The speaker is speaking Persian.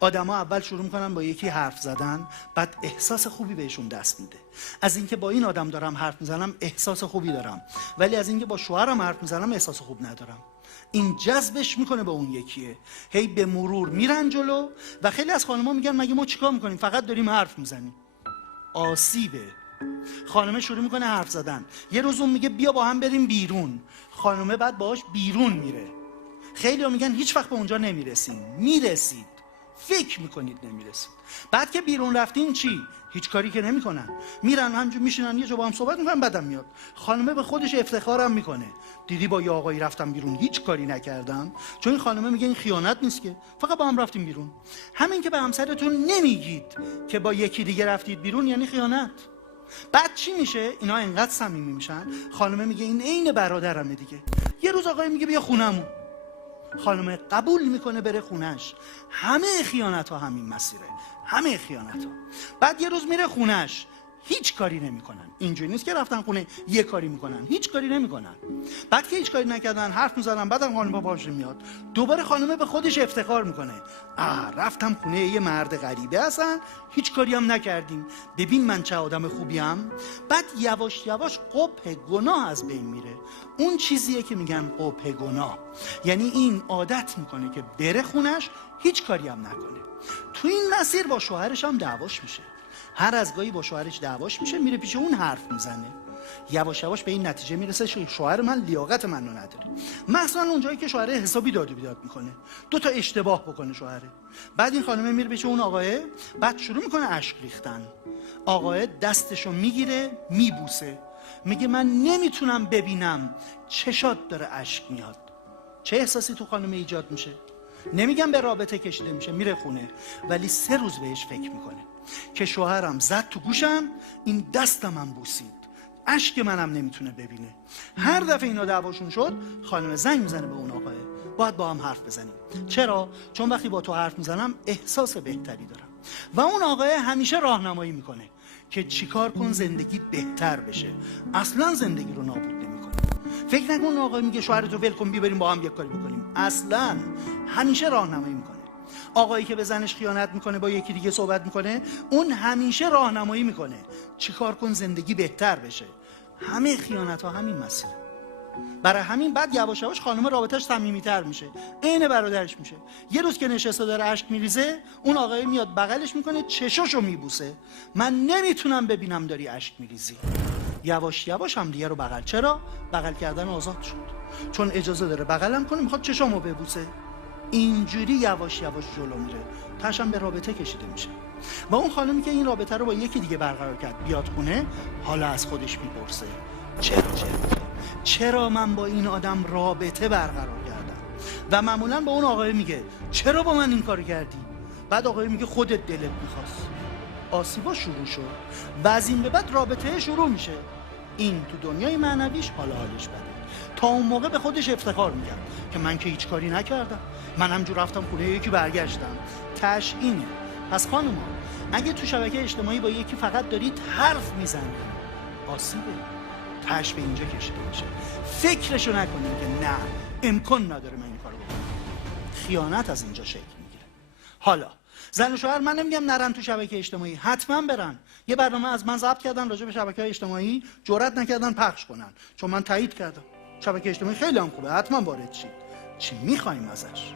آدما اول شروع میکنن با یکی حرف زدن، بعد احساس خوبی بهشون دست میده. از اینکه با این آدم دارم حرف میزنم احساس خوبی دارم، ولی از اینکه با شوهرم حرف میزنم احساس خوب ندارم. این جذبش میکنه به اون یکیه. هی به مرور میرن جلو و خیلی از خانم‌ها میگن مگه ما چیکار میکنیم، فقط داریم حرف میزنیم. آسیبه. خانمه شروع میکنه حرف زدن، یه روز اون میگه بیا با هم بریم بیرون، خانمه بعد باهاش بیرون میره. خیلی‌ها میگن هیچ وقت به اونجا نمیرسیم. میرسید، فکر میکنید نمیرسید. بعد که بیرون رفتین چی؟ هیچ کاری که نمیکنن، میرن همینجور میشینن یه جا با هم صحبت میکنن، بعدم میاد. خانمه به خودش افتخارم میکنه، دیدی با یه آقایی رفتم بیرون هیچ کاری نکردم. چون این خانمه میگه این خیانت نیست که، فقط با هم رفتیم بیرون. همین که به همسرتون نمیگید که با یکی دیگه رفتید بیرون یعنی خیانت. بعد چی میشه؟ اینا انقدر صمیمی میشن، خانمه میگه این عین برادرمه دیگه. یه روز آقای میگه بیا خونمون، خانمه قبول میکنه بره خونش. همه خیانت ها همین مسیره، همه خیانت ها. بعد یه روز میره خونش، هیچ کاری نمیکنن. اینجوری نیست که رفتن خونه یه کاری میکنن، هیچ کاری نمیکنن. بعد که هیچ کاری نکردن حرف میزنن، بعدم خانم باهاش میاد، دوباره خانمه به خودش افتخار میکنه، رفتم خونه یه مرد غریبه هستن، هیچ کاری هم نکردیم، ببین من چه آدم خوبیم. بعد یواش یواش قبح گناه از بین میره. اون چیزیه که میگن قبح گناه، یعنی این عادت میکنه که بره خونش هیچ کاری هم نکنه. تو این مسیر با شوهرش هم دعواش میشه، هر از گاهی با شوهرش دعواش میشه، میره پیش اون حرف میزنه. یواش یواش به این نتیجه میرسه شوهر من لیاقت منو نداره. مثلا اونجایی که شوهر حسابی داد و بیداد میکنه، 2 تا اشتباه بکنه شوهره، بعد این خانمه میره پیش اون آقاه، بعد شروع میکنه اشک ریختن. آقاه دستشو میگیره میبوسه، میگه من نمیتونم ببینم چشات داره اشک میاد. چه احساسی تو خانمه ایجاد میشه؟ نمیگم به رابطه کشیده میشه، میره خونه، ولی 3 روز بهش فکر میکنه که شوهرم زد تو گوشم، این دستم هم بوسید، اشک منم نمیتونه ببینه. هر دفعه اینا دعواشون شد، خانم زنگ میزنه به اون آقاه، باید با هم حرف بزنیم. چرا؟ چون وقتی با تو حرف میزنم احساس بهتری دارم. و اون آقاه همیشه راهنمایی میکنه که چیکار کن زندگی بهتر بشه، اصلا زندگی رو نابود نمیکنه. فکر نکن اون آقا میگه شوهرتو ول کن بریم با هم یک کاری بکنیم، اصلا همیشه راهنمایی میکنه. آقایی که به زنش خیانت میکنه با یکی دیگه صحبت میکنه، اون همیشه راهنمایی میکنه چیکار کن زندگی بهتر بشه. همه خیانت ها همین مسیر. برای همین بعد یواش یواش خانم رابطش صمیمیتر میشه، عین برادرش میشه. یه روز که نشسته داره اشک میریزه، اون آقای میاد بغلش میکنه، چشاشو میبوسه، من نمیتونم ببینم داری اشک میریزی. یواش یواش هم دیگه رو بغل. چرا؟ بغل کردن آزاد شد، چون اجازه داره بغلم کنه، میخواد چشامو ببوسه. اینجوری یواش یواش جلو میره، تاشم به رابطه کشیده میشه. و اون خانمی که این رابطه رو با یکی دیگه برقرار کرد، بیاد خونه، حالا از خودش میپرسه چرا من با این آدم رابطه برقرار کردم؟ و معمولا با اون آقای میگه چرا با من این کار کردی؟ بعد آقای میگه خودت دلت میخواست. آسیبا شروع شد و از این به بعد رابطه شروع میشه. این تو دنیای معنویش حالش بده. تا اون موقع به خودش افتخار میکرد که من که هیچ کاری نکردم، من همجور رفتم خونه یکی برگشتم. تش اینه. پس خانوما، اگه تو شبکه اجتماعی با یکی فقط دارید حرف میزنید، آسیبه، تش به اینجا کشیده میشه. فکرشو نکنید که نه، امکان نداره من این کارو بکنم. خیانت از اینجا شکل میگیره. حالا زن و شوهر، من نمیگم نرن تو شبکه اجتماعی، حتما برن. یه برنامه از من ضبط کردن راجع به شبکه‌های اجتماعی، جرئت نکردن پخش کنن، چون من تایید کردم. شبکه اجتماعی خیلی هم خوبه، حتما وارد شید. چی می‌خوایم ازش؟